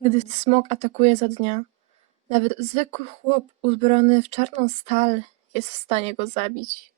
Gdy smok atakuje za dnia, nawet zwykły chłop uzbrojony w czarną stal jest w stanie go zabić.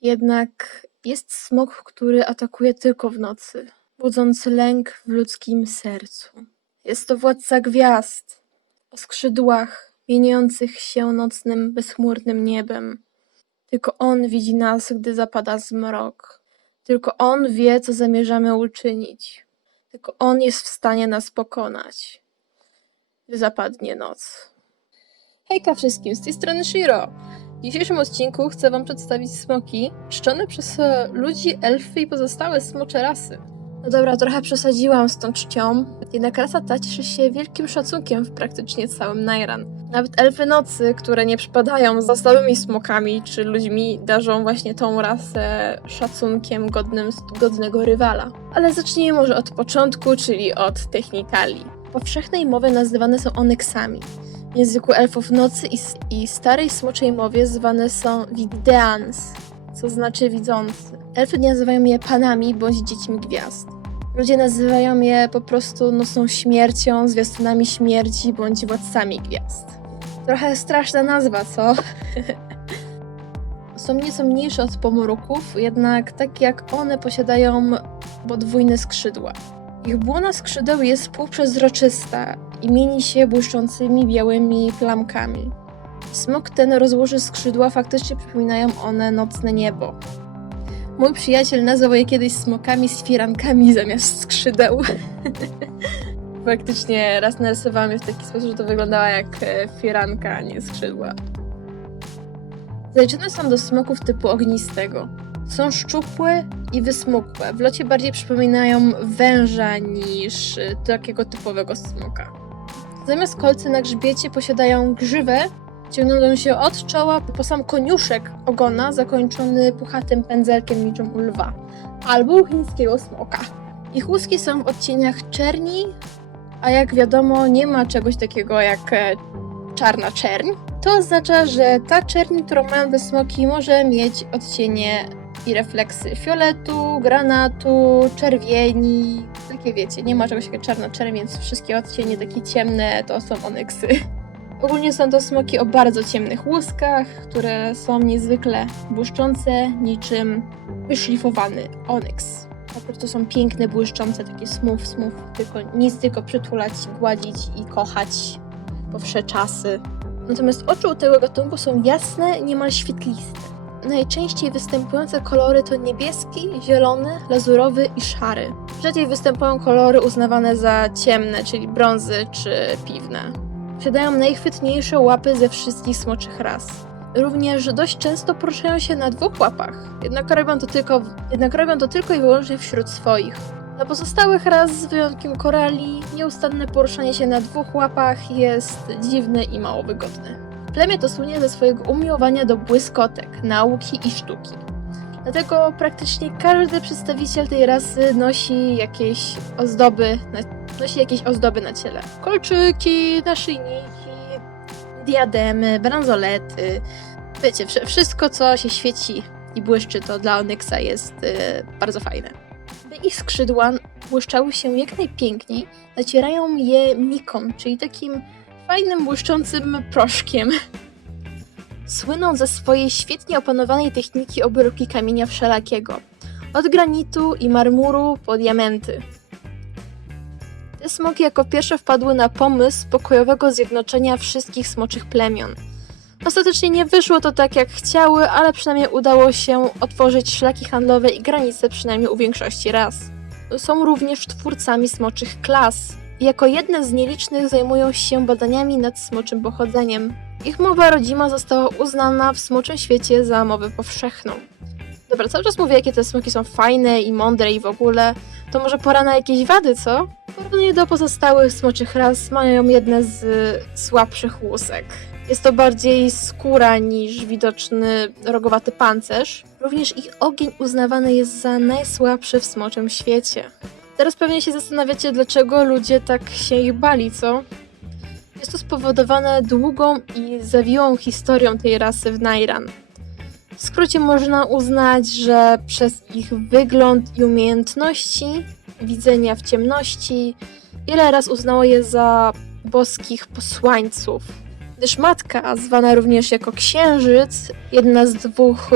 Jednak jest smok, który atakuje tylko w nocy, budzący lęk w ludzkim sercu. Jest to władca gwiazd, o skrzydłach mieniących się nocnym, bezchmurnym niebem. Tylko on widzi nas, gdy zapada zmrok. Tylko on wie, co zamierzamy uczynić. Tylko on jest w stanie nas pokonać, gdy zapadnie noc. Hejka wszystkim, z tej strony Shiro. W dzisiejszym odcinku chcę wam przedstawić smoki czczone przez e, ludzi, elfy i pozostałe smocze rasy. No dobra, trochę przesadziłam z tą czcią, jednak rasa ta cieszy się wielkim szacunkiem w praktycznie całym Najran. Nawet elfy nocy, które nie przypadają za stałymi smokami czy ludźmi, darzą właśnie tą rasę szacunkiem godnym godnego rywala. Ale zacznijmy może od początku, czyli od technikali. Powszechnej mowie nazywane są onyksami. W języku elfów nocy i, i starej smoczej mowie zwane są Viddeans, co znaczy widzący. Elfy nazywają je panami bądź dziećmi gwiazd. Ludzie nazywają je po prostu nocną śmiercią, zwiastunami śmierci bądź władcami gwiazd. Trochę straszna nazwa, co? są nieco mniejsze od pomruków, jednak tak jak one posiadają podwójne skrzydła. Ich błona skrzydeł jest półprzezroczysta i mieni się błyszczącymi białymi plamkami. Smok ten rozłoży skrzydła, faktycznie przypominają one nocne niebo. Mój przyjaciel nazwał je kiedyś smokami z firankami zamiast skrzydeł. Faktycznie raz narysowałam je w taki sposób, że to wyglądała jak e, firanka, a nie skrzydła. Zaliczone są do smoków typu ognistego. Są szczupłe i wysmukłe. W locie bardziej przypominają węża niż y, takiego typowego smoka. Zamiast kolcy na grzbiecie posiadają grzywę, ciągnącą się od czoła po sam koniuszek ogona, zakończony puchatym pędzelkiem niczym u lwa, albo chińskiego smoka. Ich łuski są w odcieniach czerni, a jak wiadomo nie ma czegoś takiego jak e, czarna czerń. To oznacza, że ta czerń, którą mają te smoki, może mieć odcienie i refleksy fioletu, granatu, czerwieni, takie wiecie, nie ma czegoś jak czarna czerń, więc wszystkie odcienie takie ciemne to są onyksy. Ogólnie są to smoki o bardzo ciemnych łuskach, które są niezwykle błyszczące, niczym wyszlifowany onyks. Po prostu są piękne, błyszczące, takie smooth, smooth, tylko nic tylko przytulać, gładzić i kochać po wsze czasy. Natomiast oczy u tego gatunku są jasne, niemal świetliste. Najczęściej występujące kolory to niebieski, zielony, lazurowy i szary. Rzadziej występują kolory uznawane za ciemne, czyli brązy czy piwne. Posiadają najchwytniejsze łapy ze wszystkich smoczych ras. Również dość często poruszają się na dwóch łapach, jednak robią to tylko, jednak robią to tylko i wyłącznie wśród swoich. Dla pozostałych ras, z wyjątkiem korali, nieustanne poruszanie się na dwóch łapach jest dziwne i mało wygodne. Plemię to słynie ze swojego umiłowania do błyskotek, nauki i sztuki. Dlatego praktycznie każdy przedstawiciel tej rasy nosi jakieś ozdoby na, nosi jakieś ozdoby na ciele. Kolczyki, naszyjniki, diademy, bransolety. Wiecie, wsz- wszystko co się świeci i błyszczy to dla Onyxa jest y, bardzo fajne. By ich skrzydła błyszczały się jak najpiękniej, nacierają je miką, czyli takim fajnym, błyszczącym proszkiem. Słyną ze swojej świetnie opanowanej techniki obróbki kamienia wszelakiego. Od granitu i marmuru po diamenty. Te smoki jako pierwsze wpadły na pomysł pokojowego zjednoczenia wszystkich smoczych plemion. Ostatecznie nie wyszło to tak jak chciały, ale przynajmniej udało się otworzyć szlaki handlowe i granice przynajmniej u większości ras. Są również twórcami smoczych klas, jako jedne z nielicznych zajmują się badaniami nad smoczym pochodzeniem. Ich mowa rodzima została uznana w smoczym świecie za mowę powszechną. Dobra, cały czas mówię, jakie te smoki są fajne i mądre i w ogóle. To może pora na jakieś wady, co? W porównaniu do pozostałych smoczych ras mają jedne z słabszych łusek. Jest to bardziej skóra niż widoczny rogowaty pancerz. Również ich ogień uznawany jest za najsłabszy w smoczym świecie. Teraz pewnie się zastanawiacie, dlaczego ludzie tak się ich bali, co? Jest to spowodowane długą i zawiłą historią tej rasy w Najran. W skrócie można uznać, że przez ich wygląd i umiejętności widzenia w ciemności wiele raz uznało je za boskich posłańców. Gdyż matka, zwana również jako księżyc, jedna z dwóch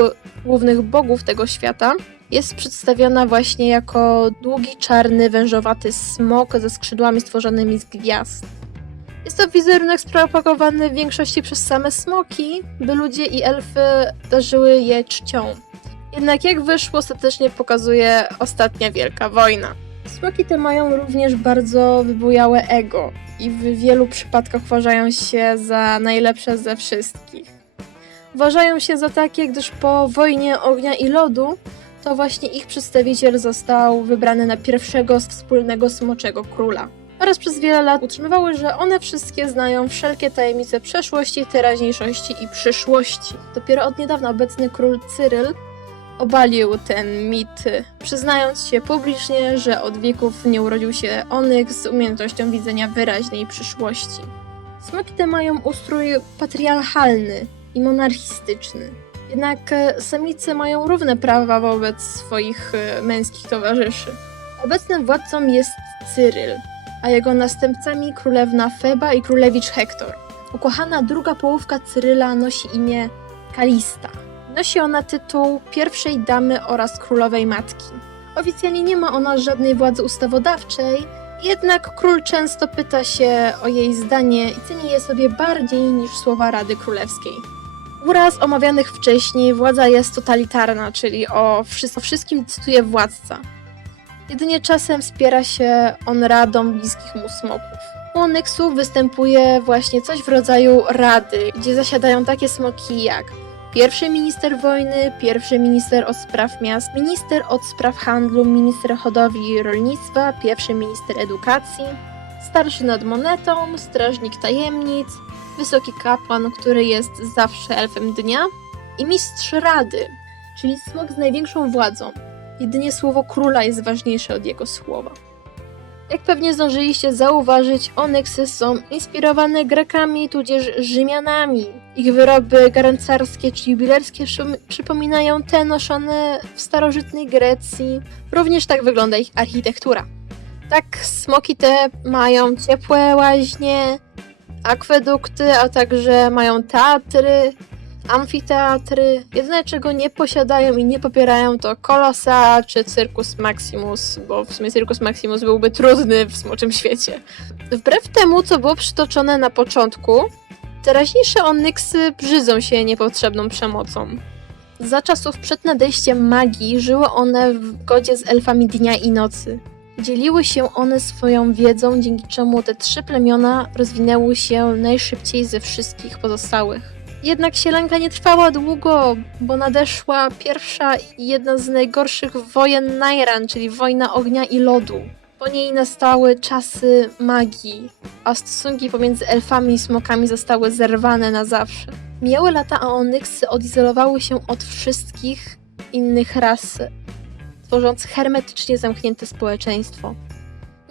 głównych bogów tego świata, jest przedstawiona właśnie jako długi, czarny, wężowaty smok ze skrzydłami stworzonymi z gwiazd. Jest to wizerunek spropagowany w większości przez same smoki, by ludzie i elfy darzyły je czcią. Jednak jak wyszło, ostatecznie pokazuje ostatnia wielka wojna. Smoki te mają również bardzo wybujałe ego i w wielu przypadkach uważają się za najlepsze ze wszystkich. Uważają się za takie, gdyż po wojnie ognia i lodu to właśnie ich przedstawiciel został wybrany na pierwszego wspólnego smoczego króla. Oraz przez wiele lat utrzymywały, że one wszystkie znają wszelkie tajemnice przeszłości, teraźniejszości i przyszłości. Dopiero od niedawna obecny król Cyryl obalił ten mit, przyznając się publicznie, że od wieków nie urodził się Onyx z umiejętnością widzenia wyraźnej przyszłości. Smoki te mają ustrój patriarchalny i monarchistyczny. Jednak e, samice mają równe prawa wobec swoich e, męskich towarzyszy. Obecnym władcą jest Cyryl, a jego następcami królewna Feba i królewicz Hektor. Ukochana druga połówka Cyryla nosi imię Kalista. Nosi ona tytuł pierwszej damy oraz królowej matki. Oficjalnie nie ma ona żadnej władzy ustawodawczej, jednak król często pyta się o jej zdanie i ceni je sobie bardziej niż słowa Rady Królewskiej. Uraz omawianych wcześniej władza jest totalitarna, czyli o wszystkim decyduje władca. Jedynie czasem wspiera się on radą bliskich mu smoków. U Onyxu występuje właśnie coś w rodzaju rady, gdzie zasiadają takie smoki jak pierwszy minister wojny, pierwszy minister od spraw miast, minister od spraw handlu, minister hodowli i rolnictwa, pierwszy minister edukacji, starszy nad monetą, strażnik tajemnic, wysoki kapłan, który jest zawsze elfem dnia i mistrz rady, czyli smok z największą władzą. Jedynie słowo króla jest ważniejsze od jego słowa. Jak pewnie zdążyliście zauważyć, onyksy są inspirowane Grekami tudzież Rzymianami. Ich wyroby garncarskie czy jubilerskie przypominają te noszone w starożytnej Grecji. Również tak wygląda ich architektura. Tak, smoki te mają ciepłe łaźnie, akwedukty, a także mają teatry, amfiteatry. Jedyne czego nie posiadają i nie popierają to Kolosa czy Circus Maximus, bo w sumie Circus Maximus byłby trudny w smoczym świecie. Wbrew temu, co było przytoczone na początku, teraźniejsze onyksy brzydzą się niepotrzebną przemocą. Za czasów przed nadejściem magii żyły one w godzie z elfami dnia i nocy. Dzieliły się one swoją wiedzą, dzięki czemu te trzy plemiona rozwinęły się najszybciej ze wszystkich pozostałych. Jednak sielanka nie trwała długo, bo nadeszła pierwsza i jedna z najgorszych wojen Nairan, czyli wojna ognia i lodu. Po niej nastały czasy magii, a stosunki pomiędzy elfami i smokami zostały zerwane na zawsze. Mijały lata, a Onyxy odizolowały się od wszystkich innych ras, tworząc hermetycznie zamknięte społeczeństwo.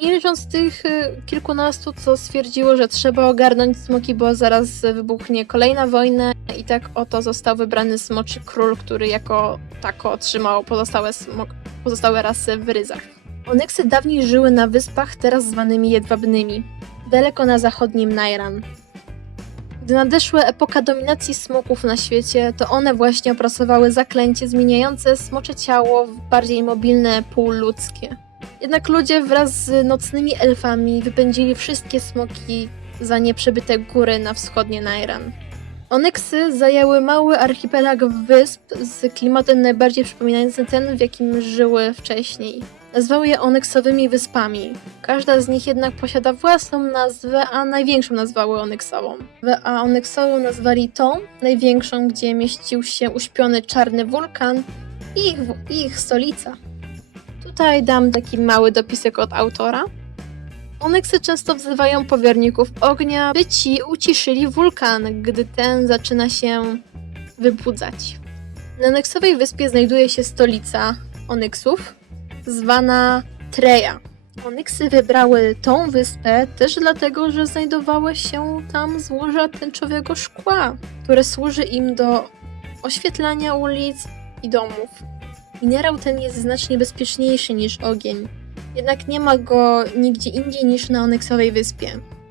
Nie licząc tych y, kilkunastu, co stwierdziło, że trzeba ogarnąć smoki, bo zaraz wybuchnie kolejna wojna i tak oto został wybrany smoczy król, który jako tako otrzymał pozostałe, smok- pozostałe rasy w ryzach. Onyksy dawniej żyły na wyspach, teraz zwanymi jedwabnymi, daleko na zachodnim Nairan. Gdy nadeszła epoka dominacji smoków na świecie, to one właśnie opracowały zaklęcie zmieniające smocze ciało w bardziej mobilne, półludzkie. Jednak ludzie wraz z nocnymi elfami wypędzili wszystkie smoki za nieprzebyte góry na wschodnie Nairan. Onyksy zajęły mały archipelag wysp z klimatem najbardziej przypominającym ten, w jakim żyły wcześniej. Nazwały je onyksowymi wyspami. Każda z nich jednak posiada własną nazwę, a największą nazwały onyksową. A onyksową nazwali tą, największą, gdzie mieścił się uśpiony czarny wulkan i ich, i ich stolica. Tutaj dam taki mały dopisek od autora. Onyksy często wzywają powierników ognia, by ci uciszyli wulkan, gdy ten zaczyna się wybudzać. Na Onyksowej wyspie znajduje się stolica Onyksów, zwana Treja. Onyksy wybrały tą wyspę też dlatego, że znajdowały się tam złoża tęczowego szkła, które służy im do oświetlania ulic i domów. Minerał ten jest znacznie bezpieczniejszy niż ogień. Jednak nie ma go nigdzie indziej niż na Onyksowej wyspie.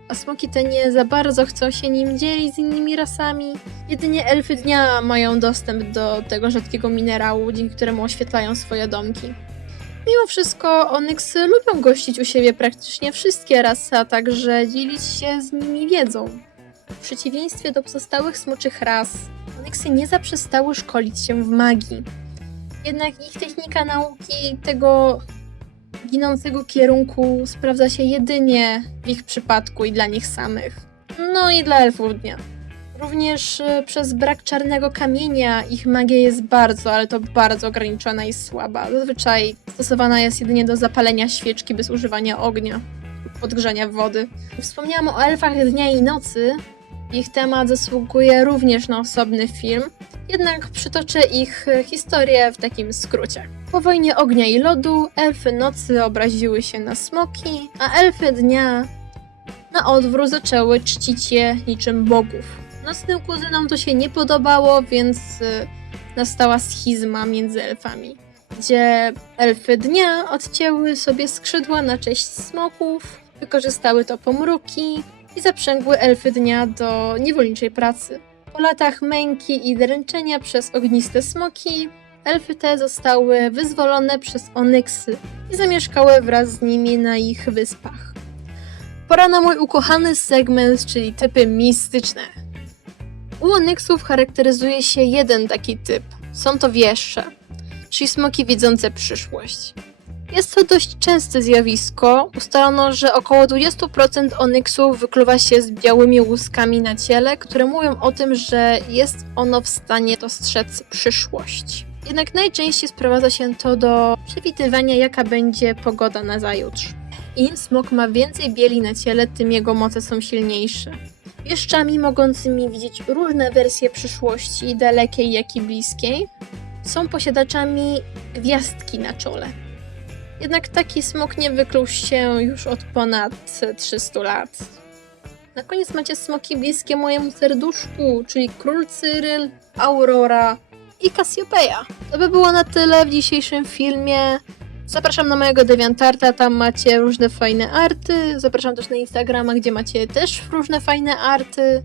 A smoki te nie za bardzo chcą się nim dzielić z innymi rasami. Jedynie elfy dnia mają dostęp do tego rzadkiego minerału, dzięki któremu oświetlają swoje domki. Mimo wszystko Onyxy lubią gościć u siebie praktycznie wszystkie rasy, a także dzielić się z nimi wiedzą. W przeciwieństwie do pozostałych smoczych ras, Onyxy nie zaprzestały szkolić się w magii. Jednak ich technika nauki tego ginącego kierunku sprawdza się jedynie w ich przypadku i dla nich samych. No i dla elfów dnia. Również e, przez brak czarnego kamienia ich magia jest bardzo, ale to bardzo ograniczona i słaba. Zazwyczaj stosowana jest jedynie do zapalenia świeczki bez używania ognia lub podgrzania wody. Wspomniałam o elfach dnia i nocy. Ich temat zasługuje również na osobny film, jednak przytoczę ich e, historię w takim skrócie. Po wojnie ognia i lodu elfy nocy obraziły się na smoki, a elfy dnia na odwrót zaczęły czcić je niczym bogów. Nocnym kuzynom to się nie podobało, więc y, nastała schizma między elfami, gdzie elfy dnia odcięły sobie skrzydła na cześć smoków, wykorzystały to pomruki i zaprzęgły elfy dnia do niewolniczej pracy. Po latach męki i dręczenia przez ogniste smoki, elfy te zostały wyzwolone przez Onyxy i zamieszkały wraz z nimi na ich wyspach. Pora na mój ukochany segment, czyli typy mistyczne. U Onyxów charakteryzuje się jeden taki typ. Są to wieszcze, czyli smoki widzące przyszłość. Jest to dość częste zjawisko. Ustalono, że około 20% onyksów wykluwa się z białymi łuskami na ciele, które mówią o tym, że jest ono w stanie dostrzec przyszłość. Jednak najczęściej sprowadza się to do przewidywania, jaka będzie pogoda na zajutrz. Im smok ma więcej bieli na ciele, tym jego moce są silniejsze. Wieszczami mogącymi widzieć różne wersje przyszłości, dalekiej jak i bliskiej, są posiadaczami gwiazdki na czole. Jednak taki smok nie wykluł się już od ponad 300 lat. Na koniec macie smoki bliskie mojemu serduszku, czyli Król Cyryl, Aurora i Cassiopeia. To by było na tyle w dzisiejszym filmie. Zapraszam na mojego DeviantArta, tam macie różne fajne arty. Zapraszam też na Instagrama, gdzie macie też różne fajne arty.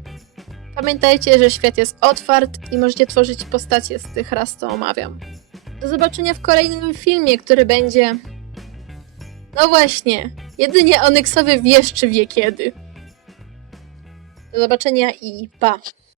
Pamiętajcie, że świat jest otwart i możecie tworzyć postacie z tych ras, co omawiam. Do zobaczenia w kolejnym filmie, który będzie... No właśnie, jedynie Onyksowy wieszczy wie kiedy. Do zobaczenia i pa!